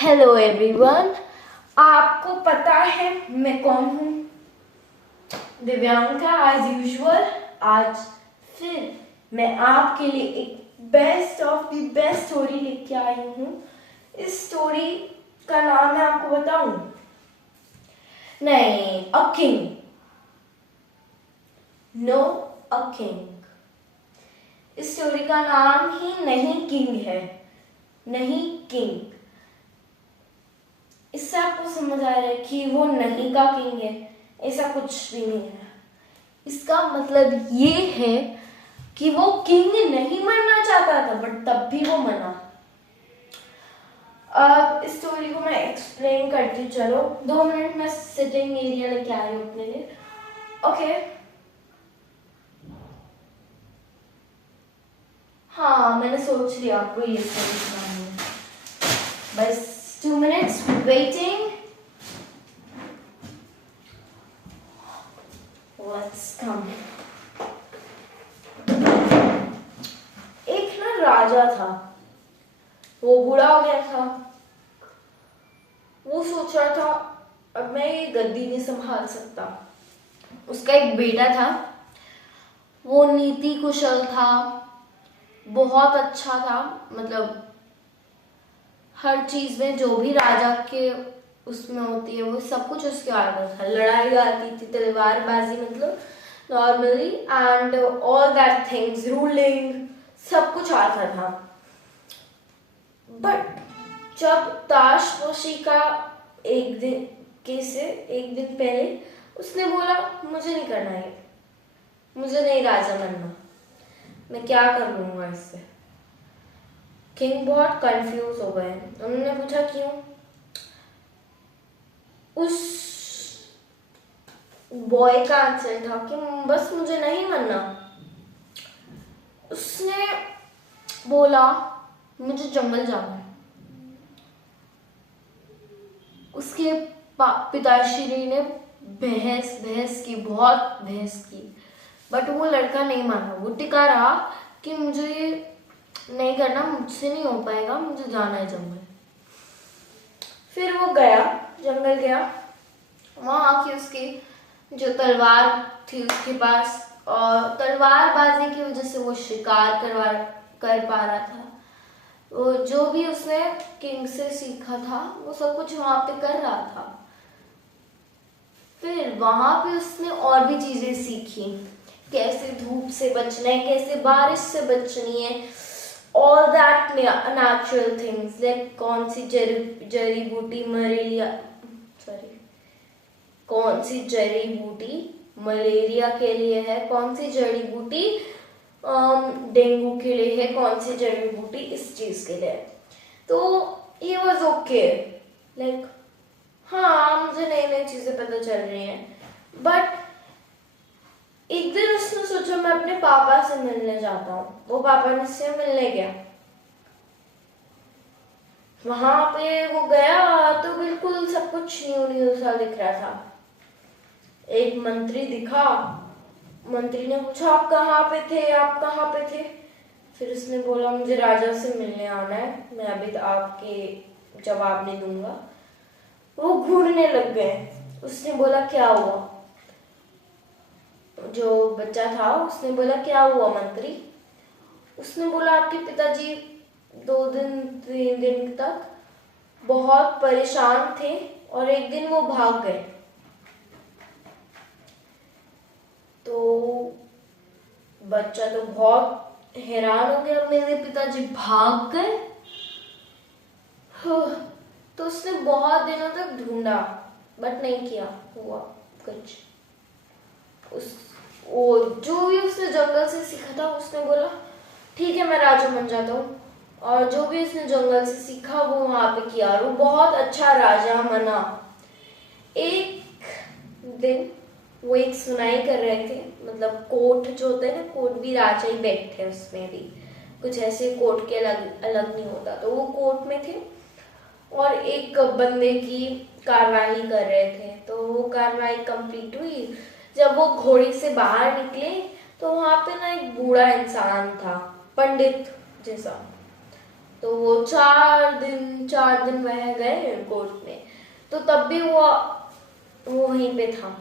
Hello everyone. आपको पता है मैं कौन हूँ? दिव्यांका। एज यूजुअल आज फिर मैं आपके लिए एक best of the best story लेके आई हूँ। इस स्टोरी का नाम मैं आपको बताऊं? नहीं, a king. No, a king. इस स्टोरी का नाम ही नहीं किंग है, नहीं किंग। इससे आपको समझ आ रहा है कि वो नहीं का किंग है, ऐसा कुछ भी नहीं है। इसका मतलब ये है कि वो किंग नहीं बनना चाहता था, बट तब भी वो बना। अब इस स्टोरी को मैं एक्सप्लेन करती हूँ। चलो 2 मिनट में सिटिंग एरिया लेके आ रही हूँ अपने लिए। ओके। हाँ, मैंने सोच लिया आपको ये स्टोरी सुनानी है। बस 2 मिनट्स वेटिंग। Let's come. एक ना राजा था, वो बूढ़ा हो गया था। वो सोच रहा था अब मैं ये गद्दी नहीं संभाल सकता। उसका एक बेटा था, वो नीति कुशल था, बहुत अच्छा था। मतलब हर चीज में जो भी राजा के उसमें होती है वो सब कुछ उसके आता था। लड़ाई आती थी, तलवारबाजी, मतलब normally, and all that things, ruling, सब कुछ आता था। बट जब ताशपोशी का एक दिन पहले उसने बोला मुझे नहीं करना है, मुझे नहीं राजा बनना, मैं क्या कर लूंगा इससे। किंग बहुत कंफ्यूज हो गए। उन्होंने पूछा क्यों? उस बॉय का आंसर था कि बस मुझे नहीं बनना। उसने बोला मुझे जंगल जाना है। उसके पिताश्री ने बहस की, बहुत बहस की, बट वो लड़का नहीं माना। वो टिका रहा कि मुझे ये नहीं करना, मुझसे नहीं हो पाएगा, मुझे जाना है जंगल। फिर वो गया, जंगल गया। वहां आके उसकी जो तलवार थी उसके पास, और तलवारबाजी की वजह से वो शिकार कर पा रहा था। वो जो भी उसने किंग से सीखा था वो सब कुछ वहां पे कर रहा था। फिर वहां पे उसने और भी चीजें सीखी, कैसे धूप से बचना है, कैसे बारिश से बचनी है, all that natural things, like कौन सी जड़ी बूटी मलेरिया के लिए है, कौन सी जड़ी बूटी डेंगू के लिए है, कौन सी जड़ी बूटी इस चीज के लिए है। तो ही वॉज ओके, लाइक हाँ मुझे नई नई चीजें पता चल रही हैं। बट एक दिन उसने सोचा मैं अपने पापा से मिलने जाता हूँ। वो पापा से मिलने गया। वहां पे वो गया तो बिल्कुल सब कुछ न्यू न्यू सा दिख रहा था। एक मंत्री दिखा। मंत्री ने पूछा आप कहाँ पे थे, आप कहाँ पे थे? फिर उसने बोला मुझे राजा से मिलने आना है, मैं अभी आपके जवाब नहीं दूंगा। वो घूरने लग गए। उसने बोला क्या हुआ? जो बच्चा था उसने बोला क्या हुआ मंत्री? उसने बोला आपके पिताजी 2 दिन 3 दिन तक बहुत परेशान थे और एक दिन वो भाग गए। तो बच्चा तो बहुत हैरान हो गया, मेरे पिताजी भाग गए। तो उसने बहुत दिनों तक ढूंढा, बट नहीं किया हुआ कुछ। वो जो भी उसने जंगल से सीखा था उसने बोला ठीक है मैं राजा बन जाता हूँ। और जो भी उसने जंगल से सीखा वो वहां पे किया और वो बहुत अच्छा राजा बना। एक दिन वो एक सुनाई कर रहे थे, मतलब कोर्ट जो होता है ना, कोर्ट भी राजा ही बैठे उसमें भी, कुछ ऐसे कोर्ट के अलग अलग नहीं होता। तो वो कोर्ट में थे और एक बंदे की कार्रवाई कर रहे थे। तो वो कार्रवाई कंप्लीट हुई। जब वो घोड़ी से बाहर निकले तो वहां पे ना एक बूढ़ा इंसान था, पंडित जैसा। तो वो 4 दिन वह गए कोर्ट में, तो तब भी वो वहीं पे था।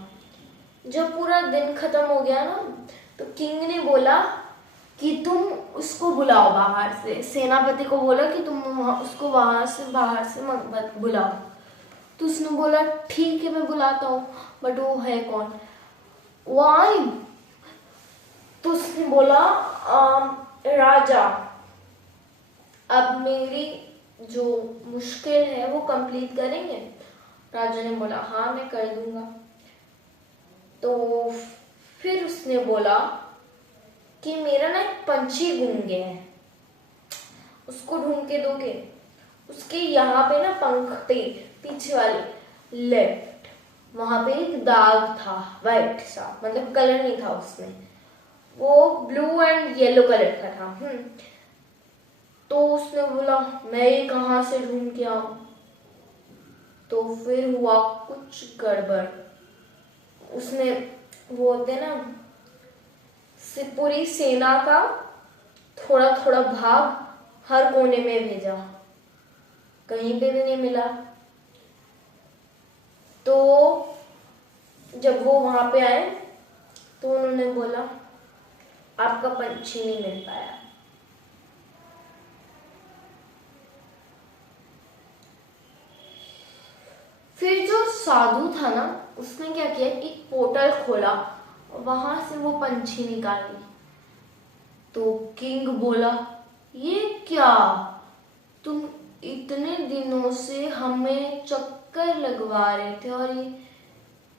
जब पूरा दिन खत्म हो गया ना, तो किंग ने बोला कि तुम उसको बुलाओ बाहर से, सेनापति को बोला कि तुम उसको बाहर से मत बुलाओ। तो उसने बोला ठीक है मैं बुलाता हूँ, बट वो है कौन? वाई। तो उसने बोला राजा, अब मेरी जो मुश्किल है वो कंप्लीट करेंगे? राजा ने बोला हाँ मैं कर दूंगा। तो फिर उसने बोला कि मेरा ना एक पंछी गुम गया है, उसको ढूंढ के दोगे? उसके यहाँ पे ना पंख पे पीछे वाले लेफ्ट वहां पे एक दाग था, वाइट सा, मतलब कलर नहीं था उसमें, वो ब्लू एंड येलो कलर का था। तो उसने बोला मैं ये कहाँ से ढूंढ के आऊं? तो फिर हुआ कुछ गड़बड़। उसने वो होते ना पूरी सेना का थोड़ा थोड़ा भाग हर कोने में भेजा, कहीं पे भी नहीं मिला। तो जब वो वहां पे आए तो उन्होंने बोला आपका पंछी नहीं मिल पाया। फिर जो साधु था ना, उसने क्या किया, एक पोर्टल खोला, वहां से वो पंछी निकाली। तो किंग बोला ये क्या, तुम इतने दिनों से हमें चक्कर लगवा रहे थे और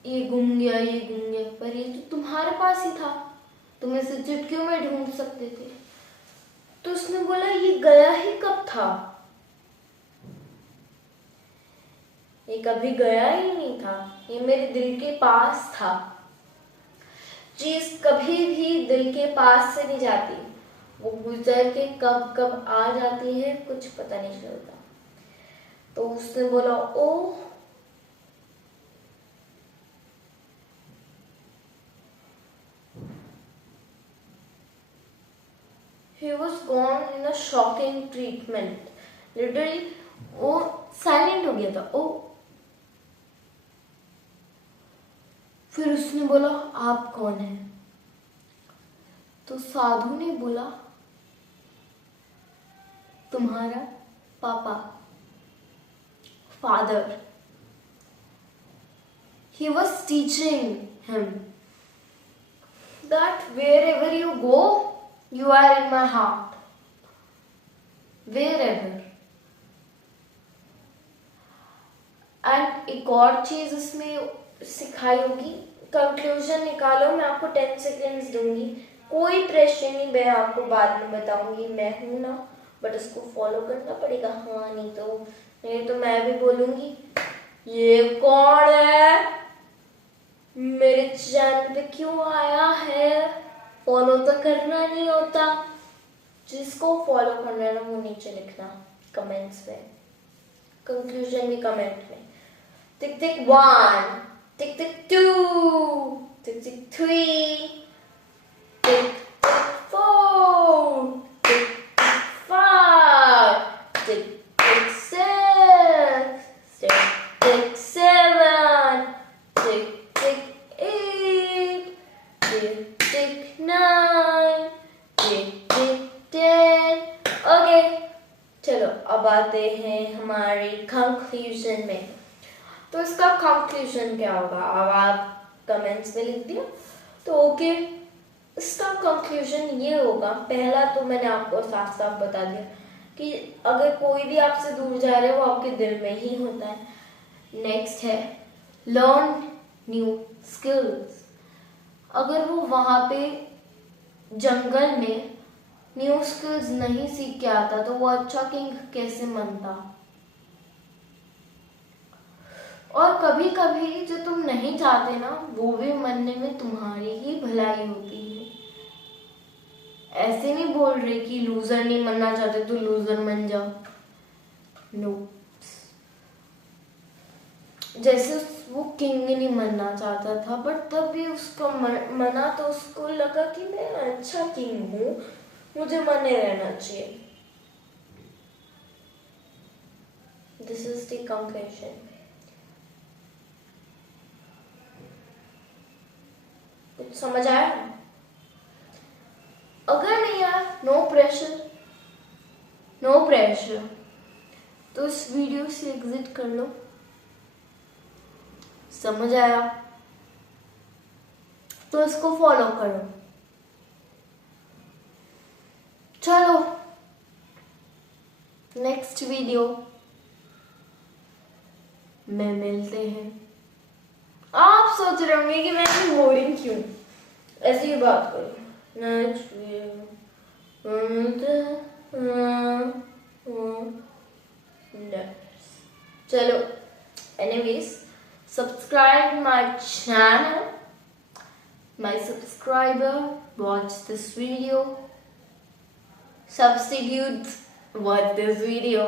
ये गुम गया, ये गुम गया, पर ये तो तुम्हारे पास ही था, तुम इसे चुटकियों में ढूंढ सकते थे। तो उसने बोला ये गया ही कब था, ये कभी गया ही नहीं था, ये मेरे दिल के पास था। चीज कभी भी दिल के पास से नहीं जाती, वो गुजर के कब कब आ जाती है कुछ पता नहीं चलता। तो उसने बोला ओ, he was gone in a shocking treatment, literally वो साइलेंट हो गया था। ओ, फिर उसने बोला आप कौन हैं? तो साधु ने बोला तुम्हारा पापा, father. He was teaching him that wherever you go, you are in my heart. Wherever. And एक और चीज इसमें सिखाई होगी, कंक्लूजन निकालो, मैं आपको 10 सेकेंड्स दूंगी, कोई प्रेशर नहीं, मैं आपको बाद में बताऊंगी, मैं हूं ना, बट इसको फॉलो करना पड़ेगा। हाँ नहीं तो मैं भी बोलूंगी ये कौन है, मेरे चैनल पे क्यों आया है, फॉलो तो करना नहीं होता। जिसको फॉलो करना है ना वो नीचे लिखना कमेंट्स में, कंक्लूजन भी कमेंट में। Tick tick 1, tick tick 2, tick tick 3, tick tick 4, tick tick 5, tick tick 6, tick tick 7, tick tick 8, tick tick 9, tick tick 10। Okay, चलो अब आते हैं हमारे कंक्लूजन में। तो इसका कंक्लूजन क्या होगा, अब आप कमेंट्स में लिख दिया तो ओके। इसका कंक्लूजन ये होगा, पहला तो मैंने आपको साफ साफ बता दिया कि अगर कोई भी आपसे दूर जा रहा है वो आपके दिल में ही होता है। नेक्स्ट है लर्न न्यू स्किल्स। अगर वो वहां पे जंगल में न्यू स्किल्स नहीं सीख के आता तो वो अच्छा किंग कैसे बनता। और कभी कभी जो तुम नहीं चाहते ना वो भी मनने में तुम्हारी ही भलाई होती है। ऐसे नहीं बोल रहे कि लूजर नहीं बनना चाहते तो लूजर बन जाओ, नो। जैसे वो किंग नहीं बनना चाहता था बट तब भी उसको मना तो उसको लगा कि मैं अच्छा किंग हूँ, मुझे बने रहना चाहिए। This is the conclusion. कुछ समझ आया? अगर नहीं आया, नो प्रेशर, तो इस वीडियो से एग्जिट कर लो. समझ आया तो इसको फॉलो करो. चलो नेक्स्ट वीडियो में मिलते हैं. आप सोच रहे होंगे कि मैं इतनी बोरिंग क्यों ऐसी ही बात करूं. नेक्स्ट वीडियो चलो. Anyways, subscribe my channel. My subscriber watch this video. Substitutes watch this video.